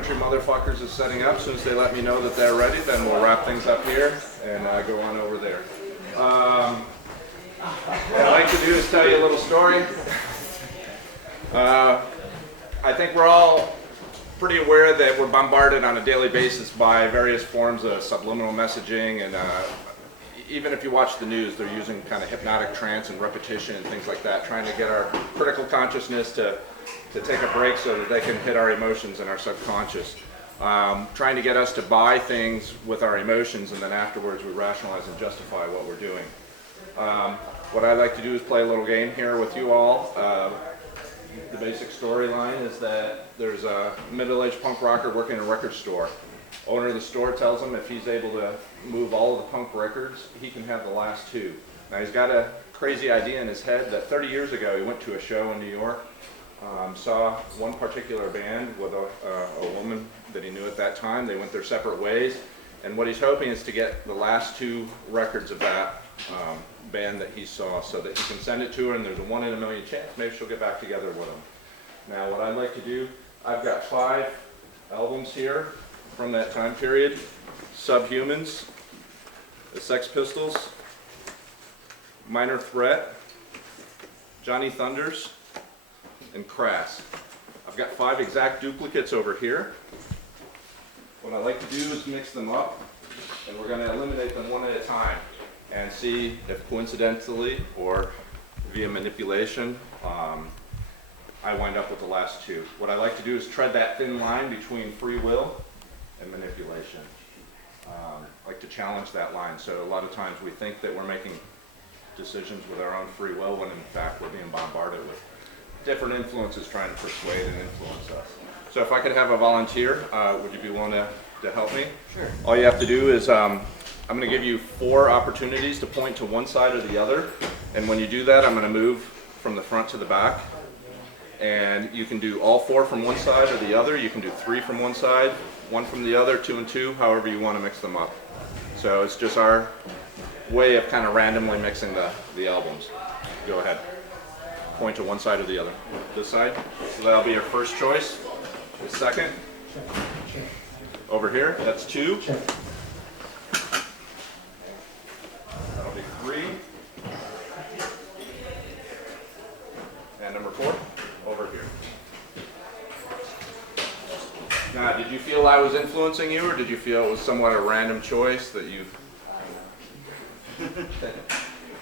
Country Motherfuckers is setting up. As soon as they let me know that they're ready, then we'll wrap things up here and go on over there. What I'd like to do is tell you a little story. I think we're all pretty aware that we're bombarded on a daily basis by various forms of subliminal messaging, and even if you watch the news, they're using kind of hypnotic trance and repetition and things like that, trying to get our critical consciousness to take a break so that they can hit our emotions and our subconscious. Trying to get us to buy things with our emotions, and then afterwards we rationalize and justify what we're doing. What I'd like to do is play a little game here with you all. The basic storyline is that there's a middle-aged punk rocker working in a record store. Owner of the store tells him if he's able to move all of the punk records, he can have the last two. Now he's got a crazy idea in his head that 30 years ago he went to a show in New York, saw one particular band with a woman that he knew at that time. They went their separate ways, and what he's hoping is to get the last two records of that band that he saw so that he can send it to her, and there's a 1 in a million chance maybe she'll get back together with him. Now what I'd like to do, I've got 5 albums here from that time period: Subhumans, the Sex Pistols, Minor Threat, Johnny Thunders, and Crass. I've got 5 exact duplicates over here. What I like to do is mix them up, and we're going to eliminate them one at a time and see if coincidentally or via manipulation I wind up with the last 2. What I like to do is tread that thin line between free will and manipulation. I like to challenge that line. So a lot of times we think that we're making decisions with our own free will when in fact we're being bombarded with different influences trying to persuade and influence us. So if I could have a volunteer, would you be willing to help me? Sure. All you have to do is I'm going to give you 4 opportunities to point to one side or the other, and when you do that I'm going to move from the front to the back, and you can do all 4 from one side or the other. You can do 3 from one side, 1 from the other, 2 and 2, however you want to mix them up. So it's just our way of kind of randomly mixing the albums. Go ahead. Point to one side or the other. This side. So that'll be your first choice. The second. Over here, that's 2. That'll be 3. And number 4, over here. Now, did you feel I was influencing you, or did you feel it was somewhat a random choice that you...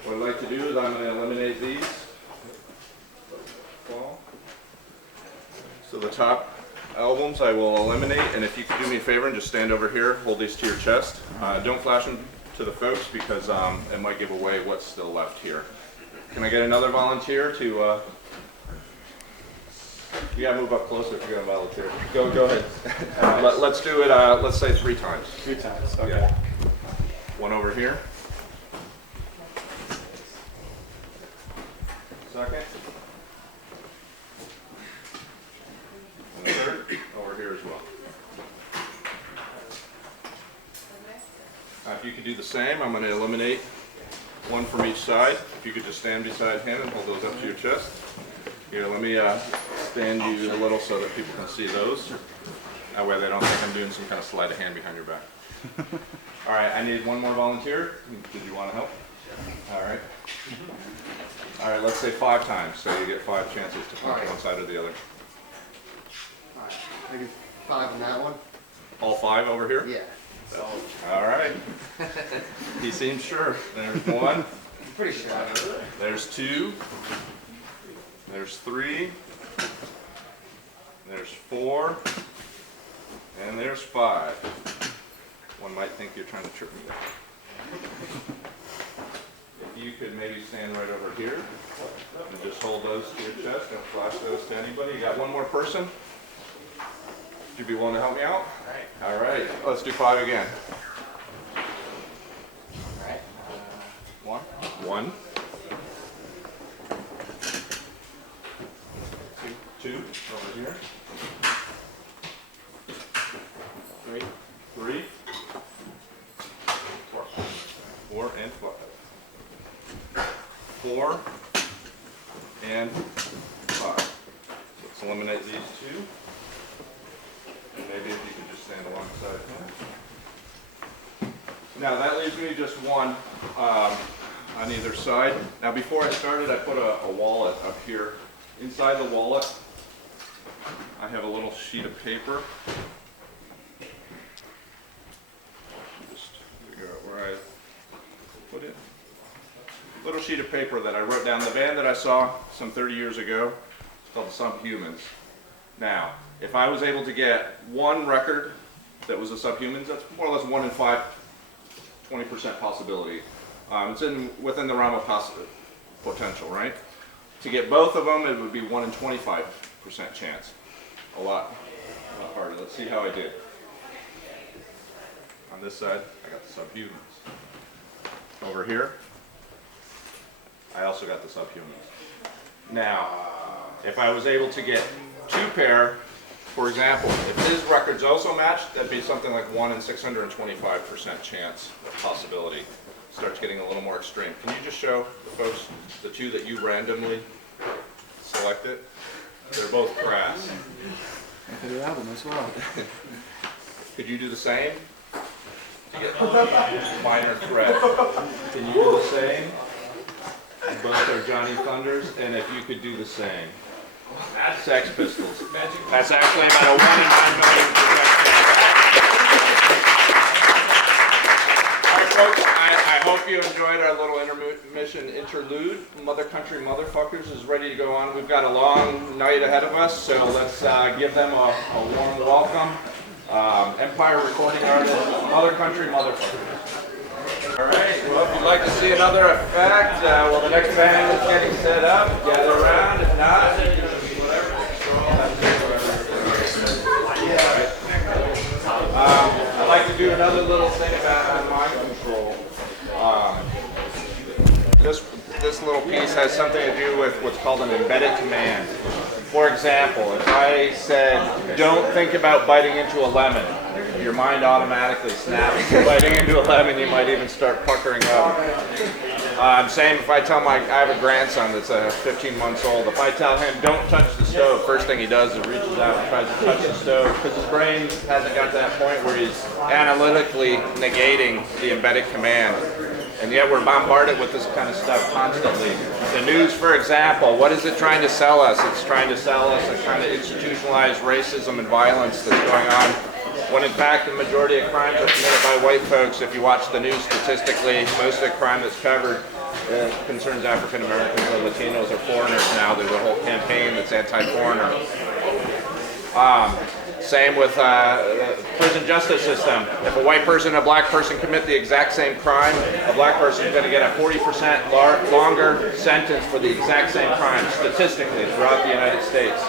What I'd like to do is I'm going to eliminate these. So the top albums I will eliminate, and if you could do me a favor and just stand over here, hold these to your chest. Don't flash them to the folks because it might give away what's still left here. Can I get another volunteer to... You gotta move up closer if you're gonna volunteer. Go ahead. Let's do it, let's say 3 times. 3 times, okay. Yeah. One over here. Second. And the third over here as well. If you could do the same, I'm going to eliminate 1 from each side. If you could just stand beside him and hold those up to your chest. Here, let me stand you a little so that people can see those. That way they don't think I'm doing some kind of sleight of hand behind your back. All right, I need 1 more volunteer. Did you want to help? All right. All right, let's say 5 times, so you get 5 chances to point to one side or the other. All right, maybe 5 on that one. All 5 over here? Yeah. All right. He seems sure. There's 1. I'm pretty sure. There's 2. There's 3. There's 4. And there's 5. One might think you're trying to trip me there. If you could maybe stand right over here and just hold those to your chest. Don't flash those to anybody. You got 1 more person? Would you be willing to help me out? All right. Let's do 5 again. All right. 1. 2 over here. 3. 4 and 5. 4 and 5. So let's eliminate these 2. And maybe side. Now that leaves me just one on either side. Now before I started, I put a wallet up here. Inside the wallet, I have a little sheet of paper. Just figure out where I put it. Little sheet of paper that I wrote down the band that I saw some 30 years ago. It's called the Subhumans. Now, if I was able to get one record that was the Subhumans, that's more or less 1 in 5, 20% possibility. It's within the realm of potential, right? To get both of them, it would be 1 in 25% chance. A lot harder. Let's see how I did. On this side, I got the Subhumans. Over here, I also got the Subhumans. Now, if I was able to get 2 pair, for example, if his records also matched, that'd be something like 1 in 625% chance of possibility. Starts getting a little more extreme. Can you just show the folks the 2 that you randomly selected? They're both crass. For the album as well. Could you do the same? To get minor threat. Can you do the same? Both are Johnny Thunders, and if you could do the same. Sex Pistols. That's actually about a 1 in 9 million All right, folks, I hope you enjoyed our little interlude. Mother Country Motherfuckers is ready to go on. We've got a long night ahead of us, so let's give them a warm welcome. Empire recording artist, Mother Country Motherfuckers. All right, well, if you'd like to see another effect, well, the next band is getting set up. Gather around. If not, I'd like to do another little thing about mind control. This little piece has something to do with what's called an embedded command. For example, if I said, don't think about biting into a lemon, your mind automatically snaps to biting into a lemon. You might even start puckering up. Same if I tell I have a grandson that's 15 months old. If I tell him, don't touch the stove, first thing he does is reaches out and tries to touch the stove because his brain hasn't got to that point where he's analytically negating the embedded command. And yet we're bombarded with this kind of stuff constantly. The news, for example, what is it trying to sell us? It's trying to sell us a kind of institutionalized racism and violence that's going on, when in fact the majority of crimes are committed by white folks. If you watch the news statistically, most of the crime that's covered concerns African Americans or Latinos or foreigners now. There's a whole campaign that's anti-foreigner. Same with the prison justice system. If a white person and a black person commit the exact same crime, a black person is going to get a 40% longer sentence for the exact same crime, statistically, throughout the United States.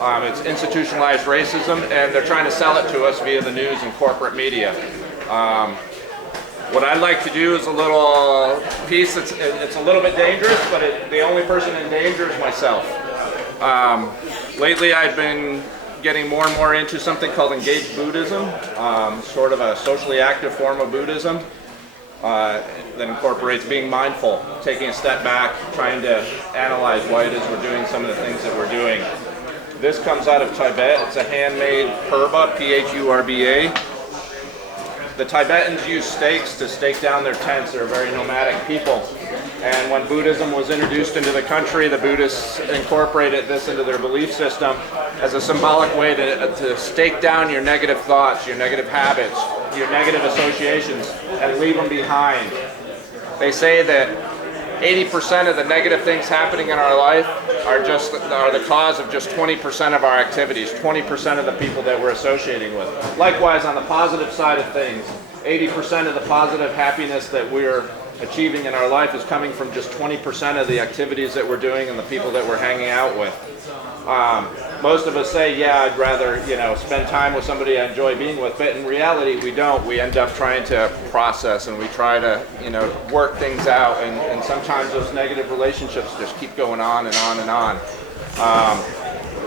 It's institutionalized racism, and they're trying to sell it to us via the news and corporate media. What I'd like to do is a little piece that's it's a little bit dangerous, but the only person in danger is myself. Lately I've been getting more and more into something called engaged Buddhism, sort of a socially active form of Buddhism that incorporates being mindful, taking a step back, trying to analyze why it is we're doing some of the things that we're doing. This comes out of Tibet. It's a handmade purba, P-H-U-R-B-A. The Tibetans use stakes to stake down their tents. They're a very nomadic people. And when Buddhism was introduced into the country, the Buddhists incorporated this into their belief system as a symbolic way to stake down your negative thoughts, your negative habits, your negative associations, and leave them behind. They say that 80% of the negative things happening in our life are the cause of just 20% of our activities, 20% of the people that we're associating with. Likewise, on the positive side of things, 80% of the positive happiness that we're achieving in our life is coming from just 20% of the activities that we're doing and the people that we're hanging out with. Most of us say, yeah, I'd rather, spend time with somebody I enjoy being with, but in reality, we don't. We end up trying to process and we try to, work things out, and sometimes those negative relationships just keep going on and on and on.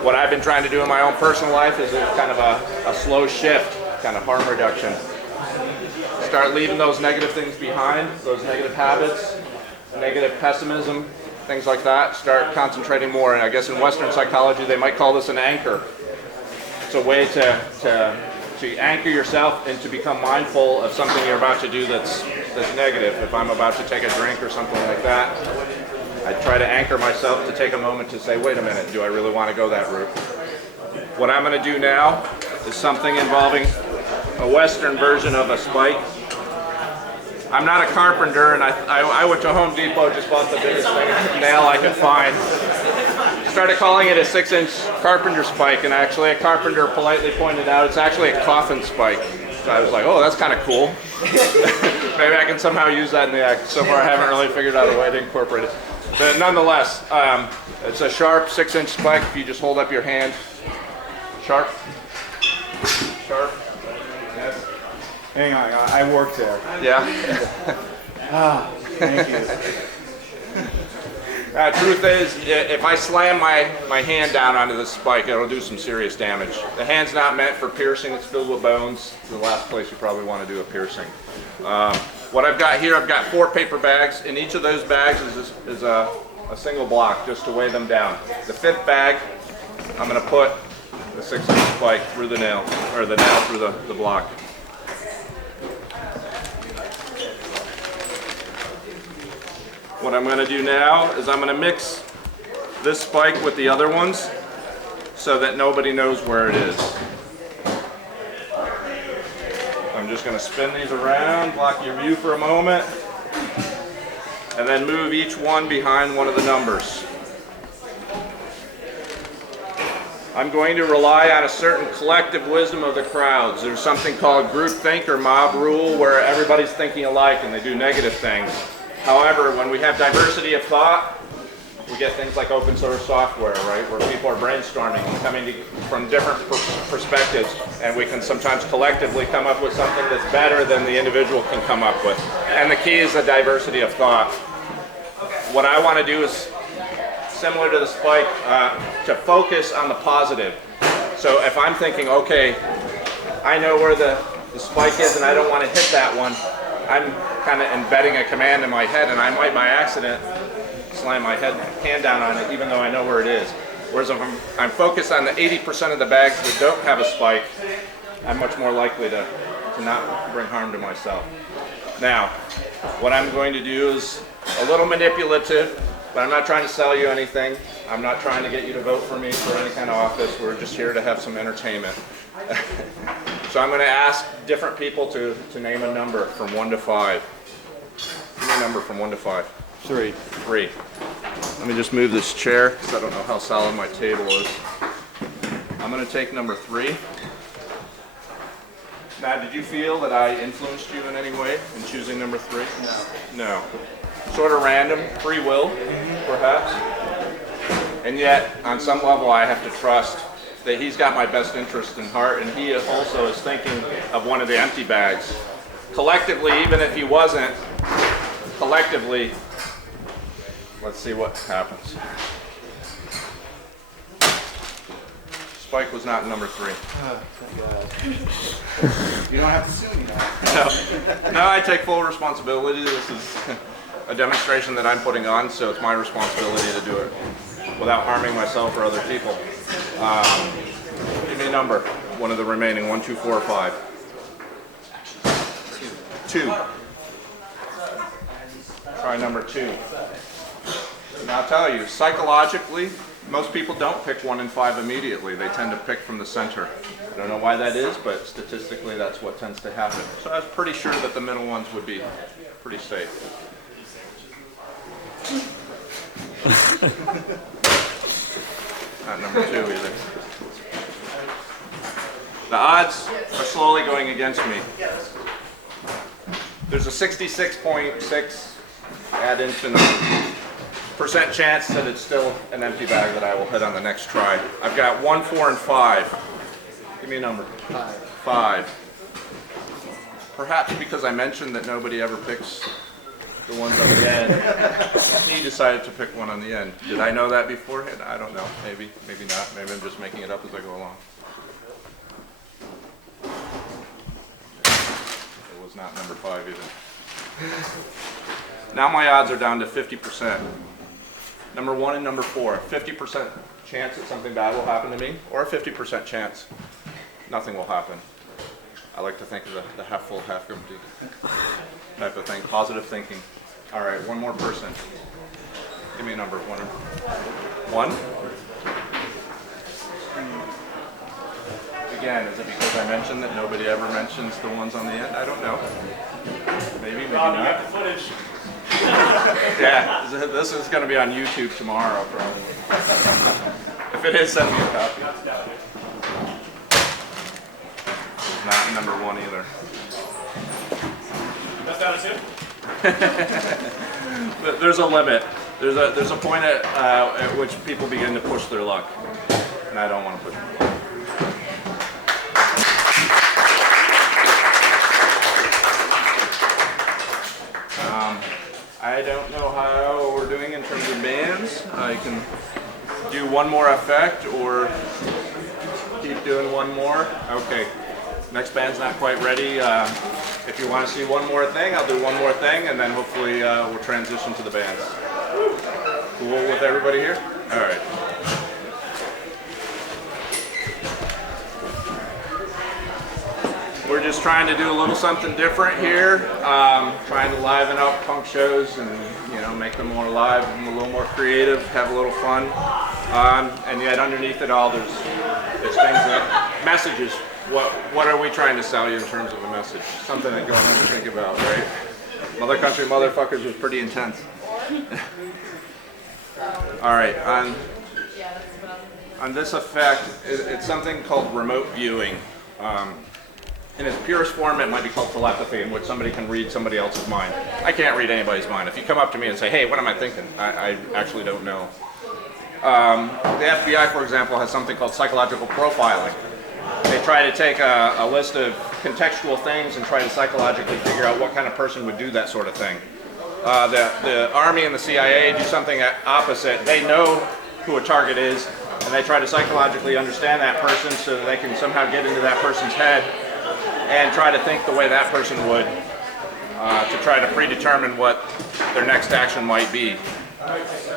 What I've been trying to do in my own personal life is kind of a slow shift, kind of harm reduction. Start leaving those negative things behind, those negative habits, negative pessimism, things like that. Start concentrating more, and I guess in Western psychology they might call this an anchor. It's a way to to anchor yourself and to become mindful of something you're about to do that's negative. If I'm about to take a drink or something like that, I try to anchor myself to take a moment to say, wait a minute, do I really want to go that route? What I'm going to do now is something involving a Western version of a spike. I'm not a carpenter, and I went to Home Depot, just bought the biggest nail I could find. Started calling it a 6-inch carpenter spike, and actually a carpenter politely pointed out it's actually a coffin spike. So I was like, oh, that's kind of cool. Maybe I can somehow use that in the act. So far I haven't really figured out a way to incorporate it. But nonetheless, it's a sharp 6-inch spike. If you just hold up your hand, sharp, sharp. Yes. Hang on, I worked there. Yeah. Thank you. Truth is, if I slam my hand down onto the spike, it'll do some serious damage. The hand's not meant for piercing, it's filled with bones. It's the last place you probably want to do a piercing. What I've got here, I've got 4 paper bags. In each of those bags is a single block just to weigh them down. The 5th bag, I'm going to put the 6-inch spike through the nail, or the nail through the block. What I'm going to do now is I'm going to mix this spike with the other ones so that nobody knows where it is. I'm just going to spin these around, block your view for a moment, and then move each one behind one of the numbers. I'm going to rely on a certain collective wisdom of the crowds. There's something called groupthink or mob rule where everybody's thinking alike and they do negative things. However, when we have diversity of thought, we get things like open source software, right, where people are brainstorming and coming from different perspectives, and we can sometimes collectively come up with something that's better than the individual can come up with. And the key is the diversity of thought. What I want to do is, similar to the spike, to focus on the positive. So if I'm thinking, okay, I know where the spike is and I don't want to hit that one, I'm kind of embedding a command in my head, and I might by accident slam my hand down on it even though I know where it is. Whereas if I'm focused on the 80% of the bags that don't have a spike, I'm much more likely to not bring harm to myself. Now, what I'm going to do is a little manipulative, but I'm not trying to sell you anything. I'm not trying to get you to vote for me for any kind of office. We're just here to have some entertainment. So I'm going to ask different people to name a number from 1 to 5. Give me a number from 1 to 5. 3. 3. Let me just move this chair because I don't know how solid my table is. I'm going to take number 3. Now, did you feel that I influenced you in any way in choosing number 3? No. Sort of random, free will, perhaps. And yet, on some level, I have to trust that he's got my best interest in heart, and he also is thinking of one of the empty bags. Collectively, even if he wasn't, collectively, let's see what happens. Spike was not number 3. You don't have to sue me now. No, I take full responsibility. This is a demonstration that I'm putting on, so it's my responsibility to do it without harming myself or other people. Give me a number. One of the remaining. 1, 2, 4, or 5. 2. Try number 2. Now I'll tell you, psychologically, most people don't pick 1 and 5 immediately. They tend to pick from the center. I don't know why that is, but statistically that's what tends to happen. So I was pretty sure that the middle ones would be pretty safe. Not number 2 either. The odds are slowly going against me. There's a 66.6 ad infinitum % chance that it's still an empty bag that I will hit on the next try. I've got 1, 4, and 5. Give me a number. 5. 5. Perhaps because I mentioned that nobody ever picks the ones on the end, he decided to pick one on the end. Did I know that beforehand? I don't know. Maybe, maybe not. Maybe I'm just making it up as I go along. It was not number 5 either. Now my odds are down to 50%. Number 1 and number 4. 50% chance that something bad will happen to me, or a 50% chance nothing will happen. I like to think of the half full, half empty type of thing. Positive thinking. All right, one more person. Give me a number. One? Again, is it because I mentioned that nobody ever mentions the ones on the end? I don't know. Maybe not. You got the footage. Yeah, this is going to be on YouTube tomorrow, probably. If it is, send me a copy. It's not number one either. That's down to 2? There's a limit. There's a point at which people begin to push their luck, and I don't want to push my luck. I don't know how we're doing in terms of bands. I can do one more effect or keep doing one more. Okay, next band's not quite ready. If you want to see one more thing, I'll do one more thing, and then hopefully we'll transition to the bands. Cool with everybody here? All right. We're just trying to do a little something different here, trying to liven up punk shows and make them more live, and a little more creative, have a little fun, and yet underneath it all, there's things that messages. What are we trying to sell you in terms of a message? Something that going on to think about, right? Mother Country Motherfuckers was pretty intense. All right, on this effect, it's something called remote viewing. In its purest form, it might be called telepathy, in which somebody can read somebody else's mind. I can't read anybody's mind. If you come up to me and say, hey, what am I thinking? I actually don't know. The FBI, for example, has something called psychological profiling. They try to take a list of contextual things and try to psychologically figure out what kind of person would do that sort of thing. The Army and the CIA do something opposite. They know who a target is, and they try to psychologically understand that person so that they can somehow get into that person's head and try to think the way that person would to try to predetermine what their next action might be.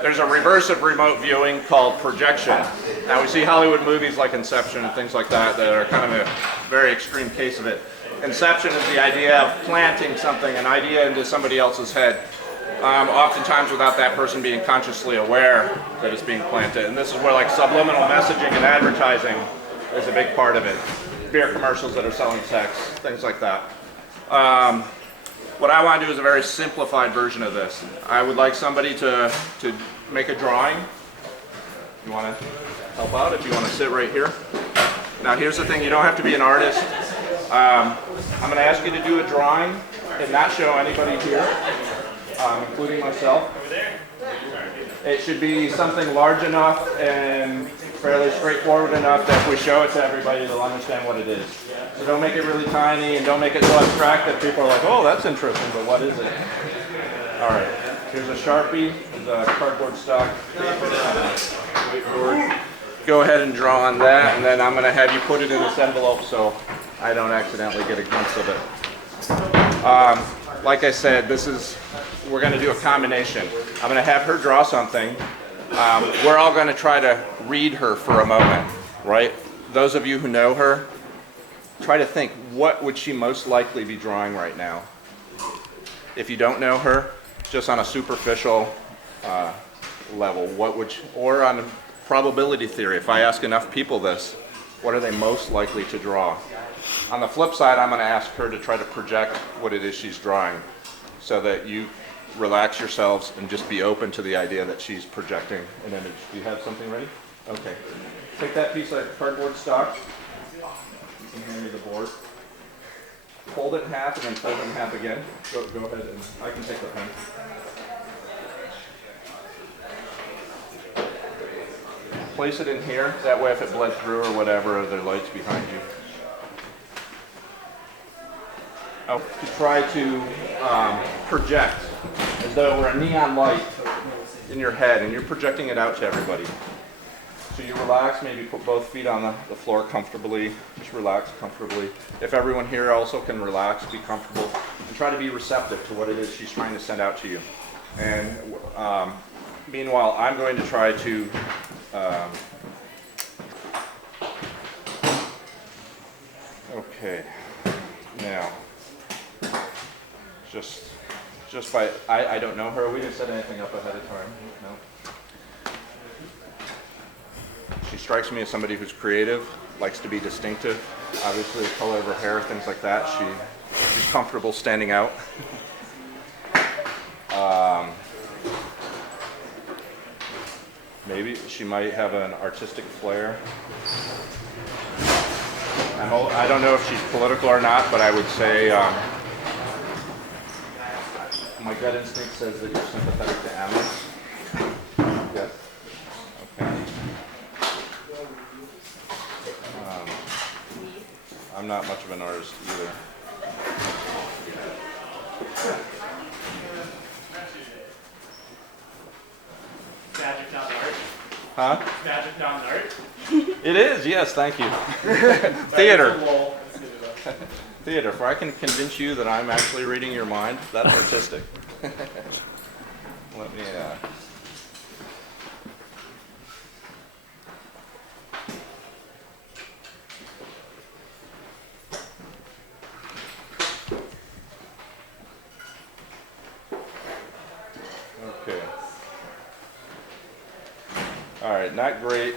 There's a reverse of remote viewing called projection. Now we see Hollywood movies like Inception and things like that that are kind of a very extreme case of it. Inception is the idea of planting something, an idea into somebody else's head, oftentimes without that person being consciously aware that it's being planted. And this is where like subliminal messaging and advertising is a big part of it. Beer commercials that are selling sex, things like that. What I want to do is a very simplified version of this. I would like somebody to make a drawing. You want to help out? If you want to sit right here. Now here's the thing, you don't have to be an artist. I'm going to ask you to do a drawing and not show anybody here, including myself. It should be something large enough and fairly straightforward enough that if we show it to everybody, they'll understand what it is. So don't make it really tiny and don't make it so abstract that people are like, oh, that's interesting, but what is it? All right, here's a Sharpie, there's a cardboard stock whiteboard. Go ahead and draw on that, and then I'm going to have you put it in this envelope so I don't accidentally get a glimpse of it. Like I said, we're going to do a combination. I'm going to have her draw something. We're all going to try to read her for a moment, right? Those of you who know her, try to think, what would she most likely be drawing right now? If you don't know her, just on a superficial level, or on a probability theory, if I ask enough people this, what are they most likely to draw? On the flip side, I'm going to ask her to try to project what it is she's drawing so that you relax yourselves and just be open to the idea that she's projecting an image. Do you have something ready? Okay. Take that piece of cardboard stock. You can hand me the board. Fold it in half and then fold it in half again. Go ahead and I can take the pen. Place it in here. That way if it bled through or whatever, there are lights behind you. You try to project as though it were a neon light in your head and you're projecting it out to everybody. So you relax, maybe put both feet on the floor comfortably, just relax comfortably. If everyone here also can relax, be comfortable, and try to be receptive to what it is she's trying to send out to you. And meanwhile, I'm going to try to okay. Now, just by, I don't know her. We didn't set anything up ahead of time. No. She strikes me as somebody who's creative, likes to be distinctive. Obviously, the color of her hair, things like that. She's comfortable standing out. Maybe she might have an artistic flair. I don't know if she's political or not, but I would say my gut instinct says that you're sympathetic to animals. Yes. Okay. I'm not much of an artist either. Magic not art. Huh? Magic not art. It is, yes, thank you. Theater. Lol. That's good enough. Theater, if I can convince you that I'm actually reading your mind, that's artistic. Let me, okay. All right, not great,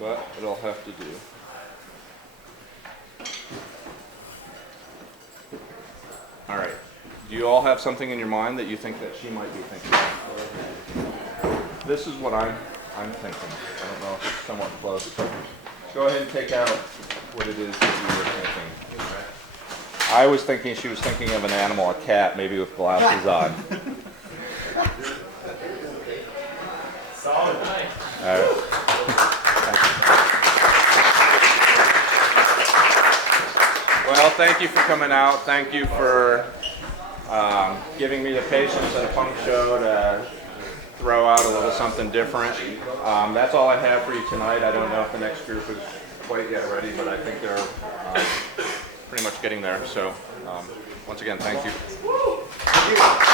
but it'll have to do. All right. Do you all have something in your mind that you think that she might be thinking of? This is what I'm thinking. I don't know if it's somewhat close, but go ahead and take out what it is that you were thinking. I was thinking she was thinking of an animal, a cat, maybe with glasses on. Solid. All right. Well, thank you for coming out. Thank you for giving me the patience at a punk show to throw out a little something different. That's all I have for you tonight. I don't know if the next group is quite yet ready, but I think they're pretty much getting there. So once again, thank you. Thank you.